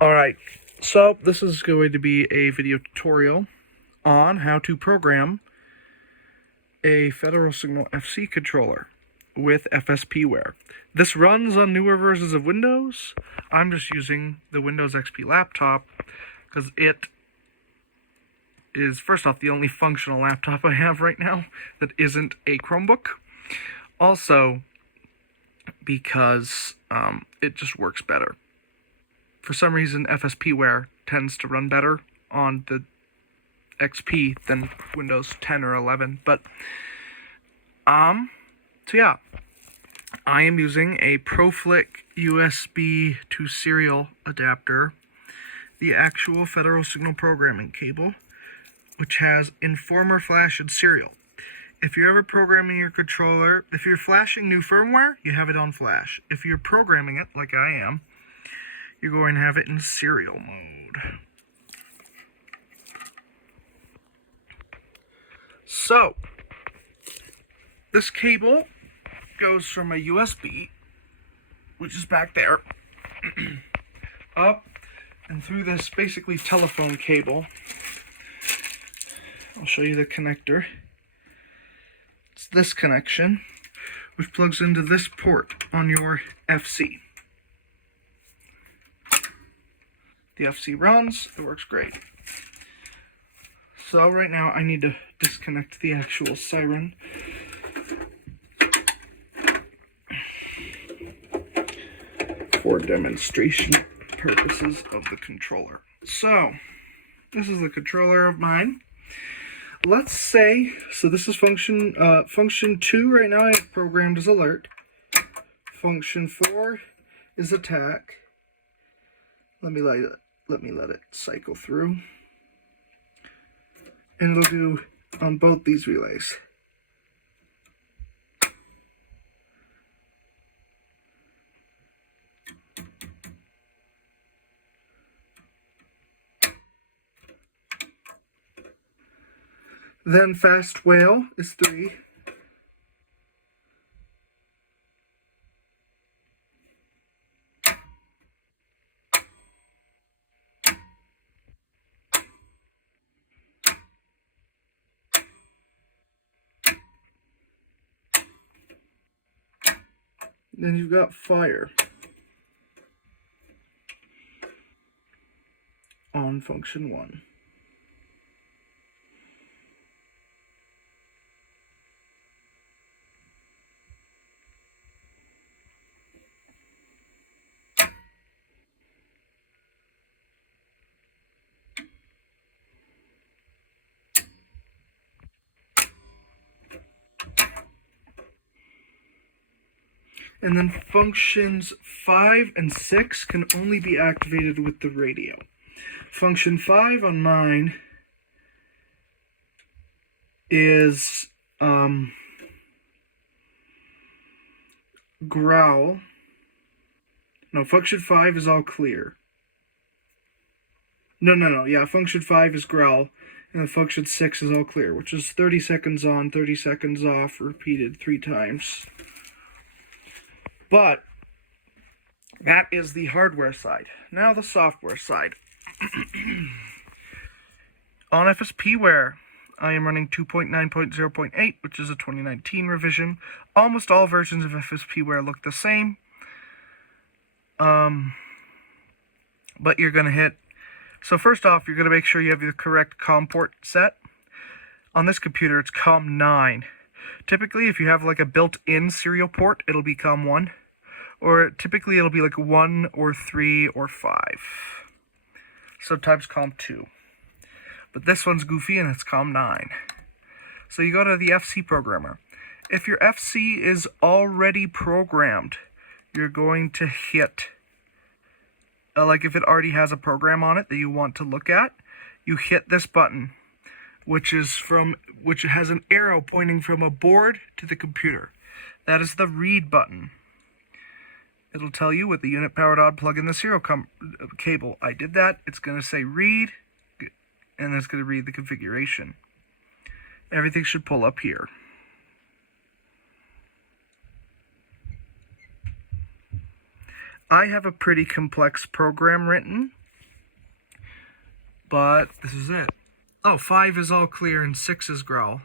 Alright, so this is going to be a video tutorial on how to program a Federal Signal FC controller with FSPware. This runs on newer versions of Windows. I'm just using the Windows XP laptop because it is, first off, the only functional laptop I have right now that isn't a Chromebook. Also, because it just works better. For some reason, FSPware tends to run better on the XP than Windows 10 or 11. But, so yeah, I am using a ProFlick USB to serial adapter, the actual Federal Signal programming cable, which has Informer Flash and serial. If you're ever programming your controller, if you're flashing new firmware, you have it on flash. If you're programming it, like I am, you're going to have it in serial mode. So, this cable goes from a USB, which is back there, up and through this basically telephone cable. I'll show you the connector. It's this connection, which plugs into this port on your FC. The FC runs, it works great. So right now I need to disconnect the actual siren. For demonstration purposes of the controller. So, this is the controller of mine. Let's say, so this is function 2 right now I have programmed as alert. Function 4 is attack. Let me let it cycle through. And it'll do on both these relays. Then fast whale is 3. Then you've got fire on function 1. And then functions 5 and 6 can only be activated with the radio. Function 5 on mine is growl. No, function 5 is all clear. No. Yeah, function 5 is growl, and then function 6 is all clear, which is 30 seconds on, 30 seconds off, repeated 3 times. But that is the hardware side. Now the software side. On FSPware, I am running 2.9.0.8, which is a 2019 revision. Almost all versions of FSPware look the same. But you're going to hit... So first off, you're going to make sure you have the correct COM port set. On this computer, it's COM 9. Typically, if you have like a built-in serial port, it'll be COM 1. Or typically, it'll be like 1 or 3 or 5. Sometimes COM 2. But this one's goofy and it's COM 9. So you go to the FC programmer. If your FC is already programmed, you're going to hit, like if it already has a program on it that you want to look at, you hit this button, which has an arrow pointing from a board to the computer. That is the read button. It'll tell you with the unit powered on, plug in the serial cable. I did that. It's going to say read, and it's going to read the configuration. Everything should pull up here. I have a pretty complex program written but this is it. Oh, 5 is all clear and 6 is growl.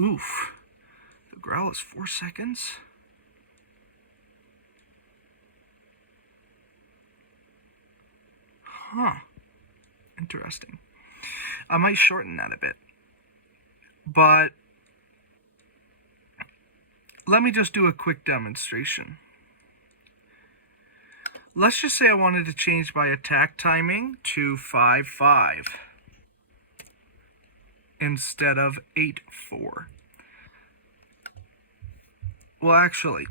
Oof. The growl is 4 seconds. Huh. Interesting. I might shorten that a bit. But let me just do a quick demonstration. Let's just say I wanted to change my attack timing to 5-5 instead of 8-4. Well, actually,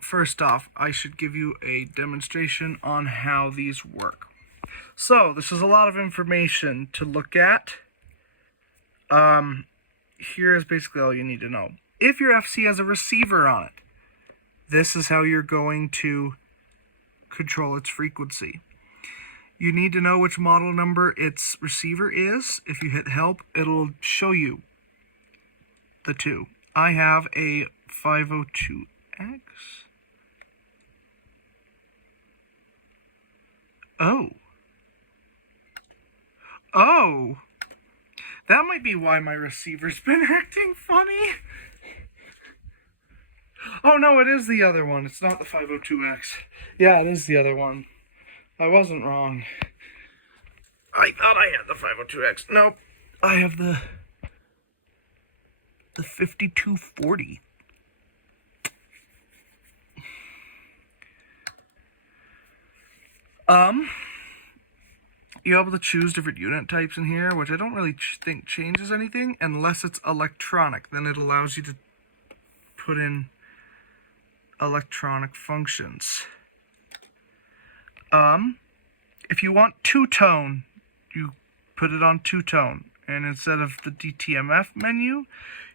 first off, I should give you a demonstration on how these work. So, this is a lot of information to look at. Here is basically all you need to know. If your FC has a receiver on it, this is how you're going to control its frequency. You need to know which model number its receiver is. If you hit help, it'll show you the two. I have a 502X. Oh, that might be why my receiver's been acting funny. Oh no, it is the other one. It's not the 502X. Yeah, it is the other one. I wasn't wrong. I thought I had the 502X. Nope. I have the 5240. You're able to choose different unit types in here, which I don't really think changes anything unless it's electronic. Then it allows you to put in electronic functions. If you want two-tone, you put it on two-tone, and instead of the DTMF menu,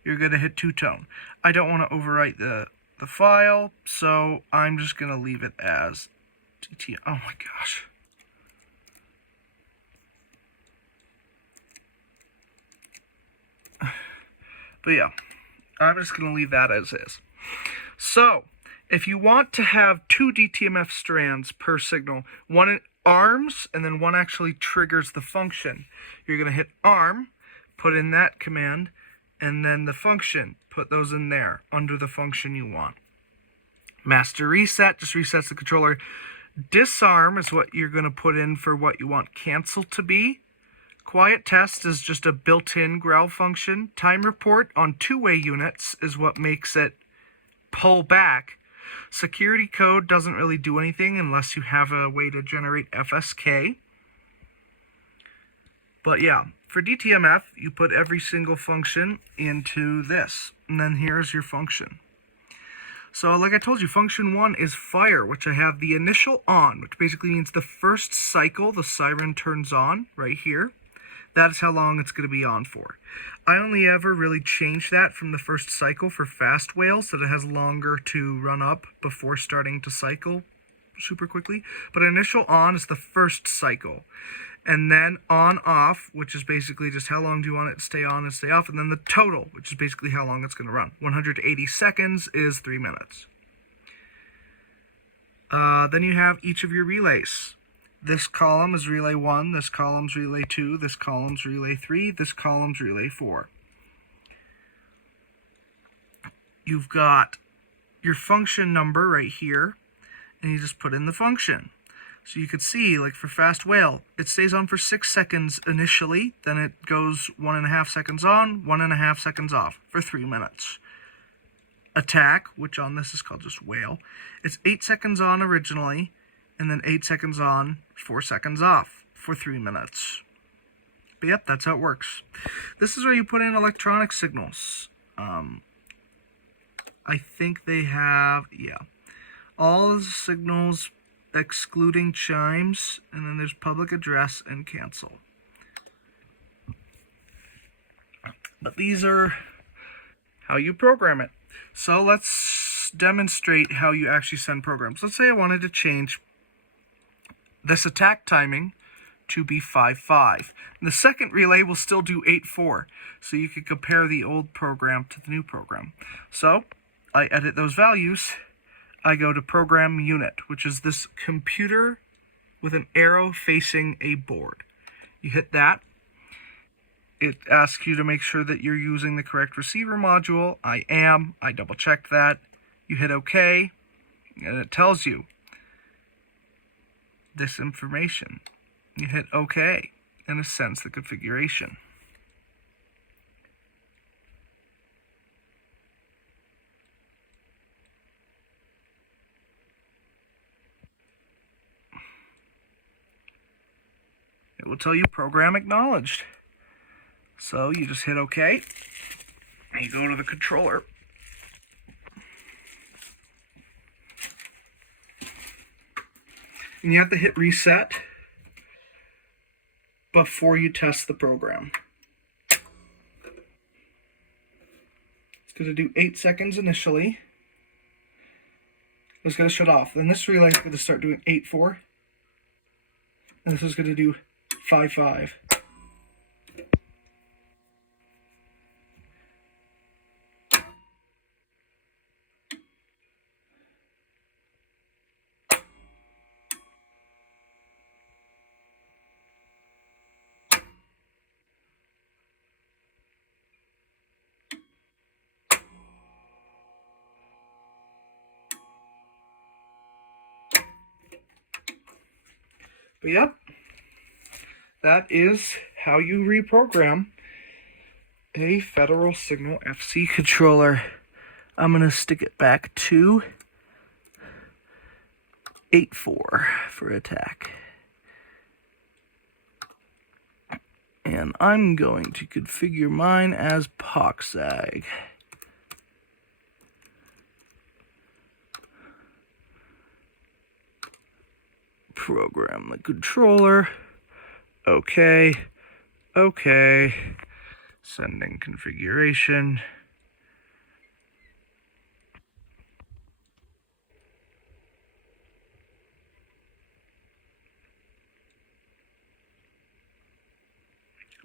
you're going to hit two-tone. I don't want to overwrite the file, so I'm just going to leave it as DTMF. Oh my gosh. But yeah, I'm just going to leave that as is. So, if you want to have two DTMF strands per signal, one arms and then one actually triggers the function, you're going to hit arm, put in that command, and then the function, put those in there under the function you want. Master reset just resets the controller. Disarm is what you're going to put in for what you want cancel to be. Quiet test is just a built-in growl function. Time report on two-way units is what makes it pull back. Security code doesn't really do anything unless you have a way to generate FSK. But yeah, for DTMF, you put every single function into this. And then here's your function. So like I told you, function 1 is fire, which I have the initial on, which basically means the first cycle the siren turns on right here. That is how long it's going to be on for. I only ever really changed that from the first cycle for fast whale, so that it has longer to run up before starting to cycle super quickly. But initial on is the first cycle. And then on off, which is basically just how long do you want it to stay on and stay off. And then the total, which is basically how long it's going to run. 180 seconds is 3 minutes. Then you have each of your relays. This column is relay 1, this column's relay 2, this column's relay 3, this column's relay 4. You've got your function number right here, and you just put in the function. So you could see, like for fast whale, it stays on for 6 seconds initially, then it goes 1.5 seconds on, 1.5 seconds off for 3 minutes. Attack, which on this is called just whale, it's 8 seconds on originally, and then 8 seconds on, 4 seconds off for 3 minutes. But yep, that's how it works. This is where you put in electronic signals. I think they have, yeah, all the signals excluding chimes, and then there's public address and cancel. But these are how you program it. So let's demonstrate how you actually send programs. Let's say I wanted to change this attack timing to be 5-5. The second relay will still do 8-4, so you can compare the old program to the new program. So I edit those values. I go to program unit, which is this computer with an arrow facing a board. You hit that. It asks you to make sure that you're using the correct receiver module. I am. I double checked that. You hit OK, and it tells you this information. You hit OK, and it sends the configuration. It will tell you program acknowledged. So you just hit OK, and you go to the controller. And you have to hit reset before you test the program. It's going to do 8 seconds initially. It's going to shut off. Then this relay is going to start doing 8-4. And this is going to do 5-5. But yep, that is how you reprogram a Federal Signal FC controller. I'm going to stick it back to 8-4 for attack. And I'm going to configure mine as POCSAG. Program the controller. Okay. Okay. Sending configuration.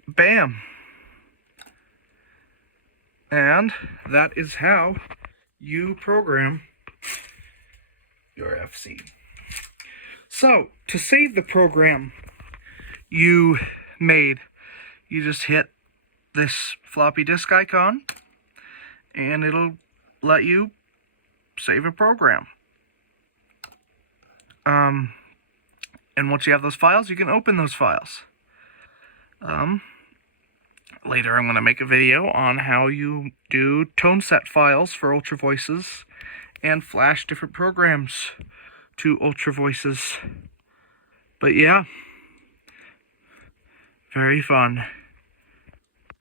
Bam. And that is how you program your FC. So, to save the program you made, you just hit this floppy disk icon, and it'll let you save a program. And once you have those files, you can open those files. Later I'm going to make a video on how you do tone set files for Ultra Voices and flash different programs to Ultra Voices. But yeah, very fun.